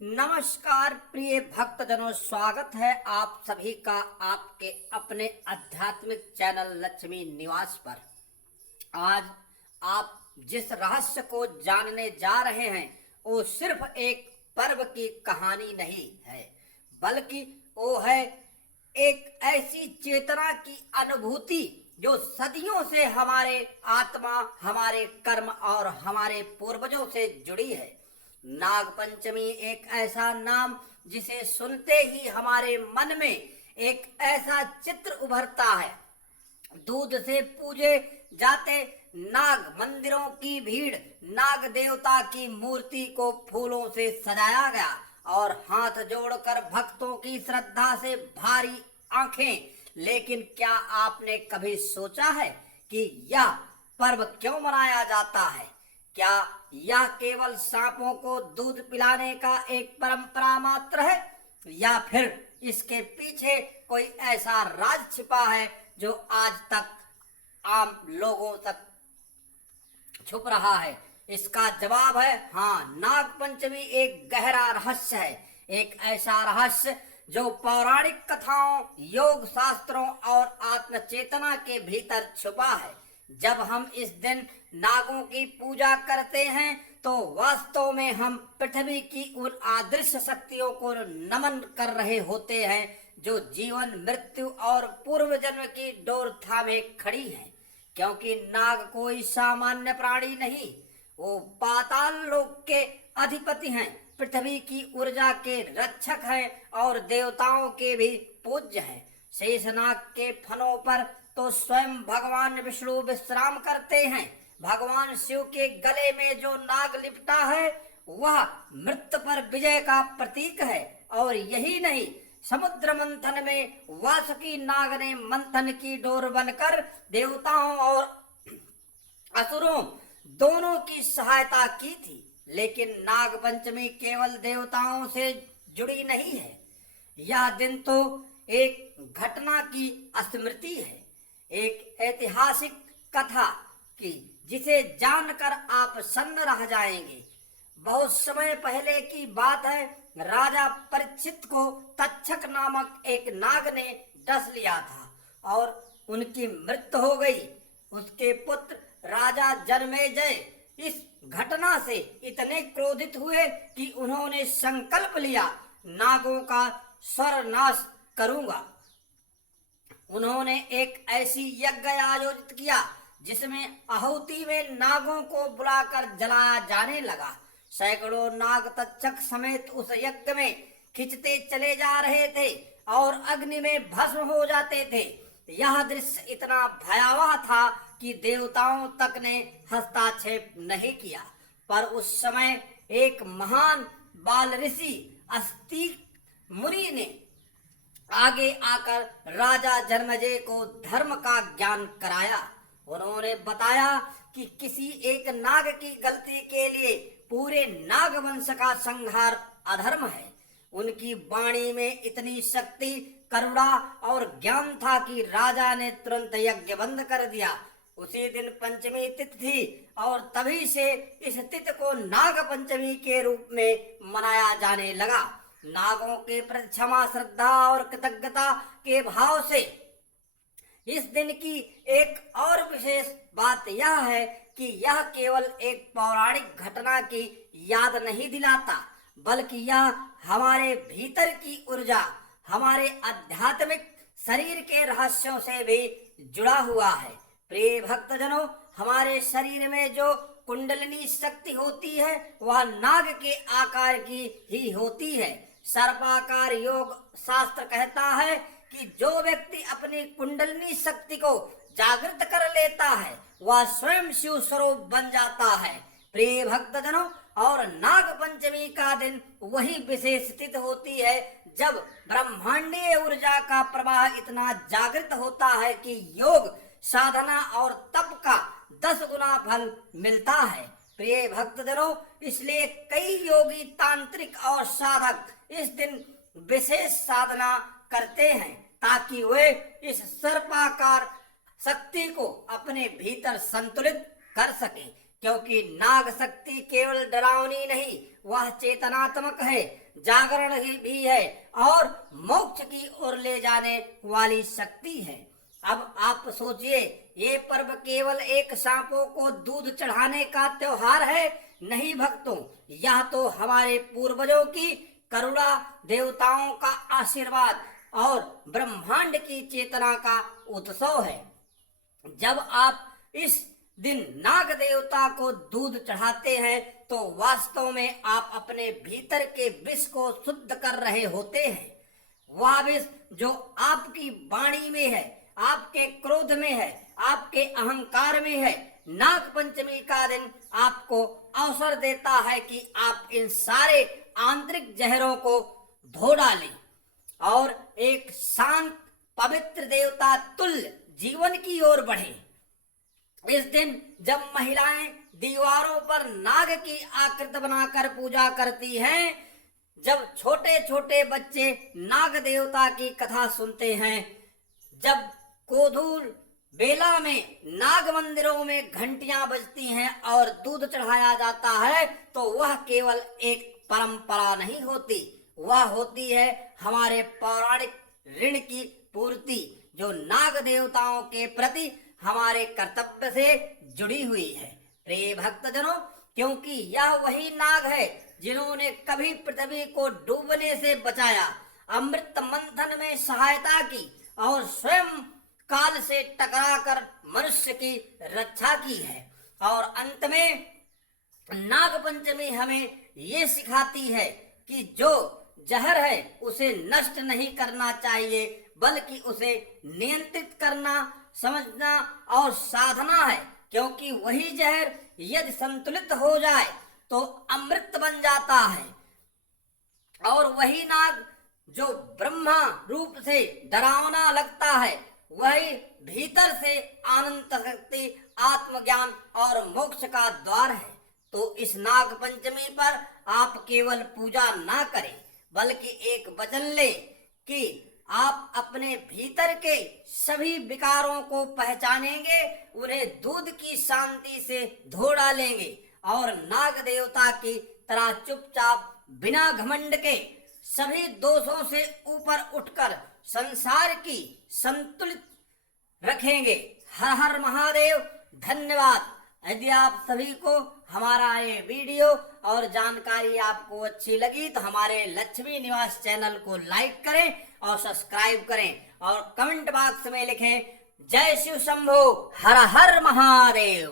नमस्कार प्रिय भक्तजनों, स्वागत है आप सभी का आपके अपने आध्यात्मिक चैनल लक्ष्मी निवास पर। आज आप जिस रहस्य को जानने जा रहे हैं वो सिर्फ एक पर्व की कहानी नहीं है, बल्कि वो है एक ऐसी चेतना की अनुभूति जो सदियों से हमारे आत्मा, हमारे कर्म और हमारे पूर्वजों से जुड़ी है। नाग पंचमी एक ऐसा नाम जिसे सुनते ही हमारे मन में एक ऐसा चित्र उभरता है। दूध से पूजे जाते नाग मंदिरों की भीड़, नाग देवता की मूर्ति को फूलों से सजाया गया और हाथ जोड़कर भक्तों की श्रद्धा से भारी आंखें। लेकिन क्या आपने कभी सोचा है कि यह पर्व क्यों मनाया जाता है? क्या यह केवल सांपों को दूध पिलाने का एक परंपरा मात्र है, या फिर इसके पीछे कोई ऐसा राज छिपा है जो आज तक आम लोगों तक छुप रहा है? इसका जवाब है हाँ, नाग पंचमी एक गहरा रहस्य है। एक ऐसा रहस्य जो पौराणिक कथाओं, योग शास्त्रों और आत्मचेतना के भीतर छुपा है। जब हम इस दिन नागों की पूजा करते हैं तो वास्तव में हम पृथ्वी की उन अदृश्य शक्तियों को नमन कर रहे होते हैं जो जीवन, मृत्यु और पूर्व जन्म की डोर थामे खड़ी हैं। क्योंकि नाग कोई सामान्य प्राणी नहीं, वो पाताल लोक के अधिपति हैं, पृथ्वी की ऊर्जा के रक्षक हैं और देवताओं के भी पूज्य हैं। शेषनाग के फनों पर तो स्वयं भगवान विष्णु विश्राम करते हैं। भगवान शिव के गले में जो नाग लिपटा है वह मृत्यु पर विजय का प्रतीक है। और यही नहीं, समुद्र मंथन में वासुकी नाग ने मंथन की डोर बनकर देवताओं और असुरों दोनों की सहायता की थी। लेकिन नाग पंचमी केवल देवताओं से जुड़ी नहीं है, यह दिन तो एक घटना की स्मृति है, एक ऐतिहासिक कथा की जिसे जानकर आप सन्न रह जाएंगे। बहुत समय पहले की बात है, राजा परीक्षित को तक्षक नामक एक नाग ने डस लिया था और उनकी मृत्यु हो गई। उसके पुत्र राजा जन्मेजय इस घटना से इतने क्रोधित हुए कि उन्होंने संकल्प लिया, नागों का सर्वनाश करूंगा। उन्होंने एक ऐसी यज्ञ आयोजित किया जिसमें आहुति में नागों को बुलाकर जलाया जाने लगा। सैकड़ों नाग तक्षक समेत उस यज्ञ में खिंचते चले जा रहे थे और अग्नि में भस्म हो जाते थे। यह दृश्य इतना भयावह था कि देवताओं तक ने हस्तक्षेप नहीं किया। पर उस समय एक महान बाल ऋषि अस्तिक मुनि ने आगे आकर राजा जन्मेजय को धर्म का ज्ञान कराया। उन्होंने बताया कि किसी एक नाग की गलती के लिए पूरे नाग वंश का संहार अधर्म है। उनकी वाणी में इतनी शक्ति, करुणा और ज्ञान था कि राजा ने तुरंत यज्ञ बंद कर दिया। उसी दिन पंचमी तिथि थी और तभी से इस तिथि को नाग पंचमी के रूप में मनाया जाने लगा। नागों के प्रति क्षमा, श्रद्धा और कृतज्ञता के भाव से इस दिन की एक और विशेष बात यह है कि यह केवल एक पौराणिक घटना की याद नहीं दिलाता, बल्कि यह हमारे भीतर की ऊर्जा, हमारे आध्यात्मिक शरीर के रहस्यों से भी जुड़ा हुआ है। प्रिय भक्तजनों, हमारे शरीर में जो कुंडलिनी शक्ति होती है वह नाग के आकार की ही होती है। सर्पाकार योग शास्त्र कहता है कि जो व्यक्ति अपनी कुंडलिनी शक्ति को जागृत कर लेता है वह स्वयं शिव स्वरूप बन जाता है। प्रिय भक्तजनों, और नाग पंचमी का दिन वही विशेष तिथि होती है जब ब्रह्मांडीय ऊर्जा का प्रवाह इतना जागृत होता है कि योग, साधना और तप का 10 गुना फल मिलता है। प्रिय भक्तजनों, इसलिए कई योगी, तांत्रिक और साधक इस दिन विशेष साधना करते हैं ताकि वे इस सर्पाकार शक्ति को अपने भीतर संतुलित कर सके। क्योंकि नाग शक्ति केवल डरावनी नहीं, वह चेतनात्मक है, जागरण भी है और मोक्ष की ओर ले जाने वाली शक्ति है। अब आप सोचिए, ये पर्व केवल एक सांपों को दूध चढ़ाने का त्योहार है? नहीं भक्तों, यह तो हमारे पूर्वजों की करुणा, देवताओं का आशीर्वाद और ब्रह्मांड की चेतना का उत्सव है। जब आप इस दिन नाग देवता को दूध चढ़ाते हैं तो वास्तव में आप अपने भीतर के विष को शुद्ध कर रहे होते हैं। वह विष जो आपकी वाणी में है, आपके क्रोध में है, आपके अहंकार में है, नाग पंचमी का दिन आपको अवसर देता है कि आप इन सारे आंतरिक जहरों को धो डालें और एक शांत पवित्र देवता तुल्य जीवन की ओर बढ़े। इस दिन जब महिलाएं दीवारों पर नाग की आकृति बनाकर पूजा करती हैं, जब छोटे छोटे बच्चे नाग देवता की कथा सुनते हैं, जब कोदूर बेला में नाग मंदिरों में घंटियां बजती हैं और दूध चढ़ाया जाता है, तो वह केवल एक परंपरा नहीं होती, वह होती है हमारे पौराणिक ऋण की पूर्ति, जो नाग देवताओं के प्रति हमारे कर्तव्य से जुड़ी हुई है। प्रिय भक्तजनों, क्योंकि यह वही नाग है जिन्होंने कभी पृथ्वी को डूबने से बचाया, अमृत मंथन में सहायता की और स्वयं काल से टकराकर मनुष्य की रक्षा की है। और अंत में नाग पंचमी हमें ये सिखाती है कि जो जहर है उसे नष्ट नहीं करना चाहिए, बल्कि उसे नियंत्रित करना, समझना और साधना है, क्योंकि वही जहर यदि संतुलित हो जाए तो अमृत बन जाता है। और वही नाग जो ब्रह्मा रूप से डरावना लगता है, वही भीतर से आनंद शक्ति, आत्मज्ञान और मोक्ष का द्वार है। तो इस नाग पंचमी पर आप केवल पूजा ना करें, बल्कि एक वचन लें कि आप अपने भीतर के सभी विकारों को पहचानेंगे, उन्हें दूध की शांति से धो डालेंगे और नाग देवता की तरह चुपचाप बिना घमंड के सभी दोषों से ऊपर उठकर संसार की संतुलित रखेंगे। हर हर महादेव। धन्यवाद। यदि आप सभी को हमारा ये वीडियो और जानकारी आपको अच्छी लगी तो हमारे लक्ष्मी निवास चैनल को लाइक करें और सब्सक्राइब करें और कमेंट बॉक्स में लिखें जय शिव शंभो, हर हर महादेव।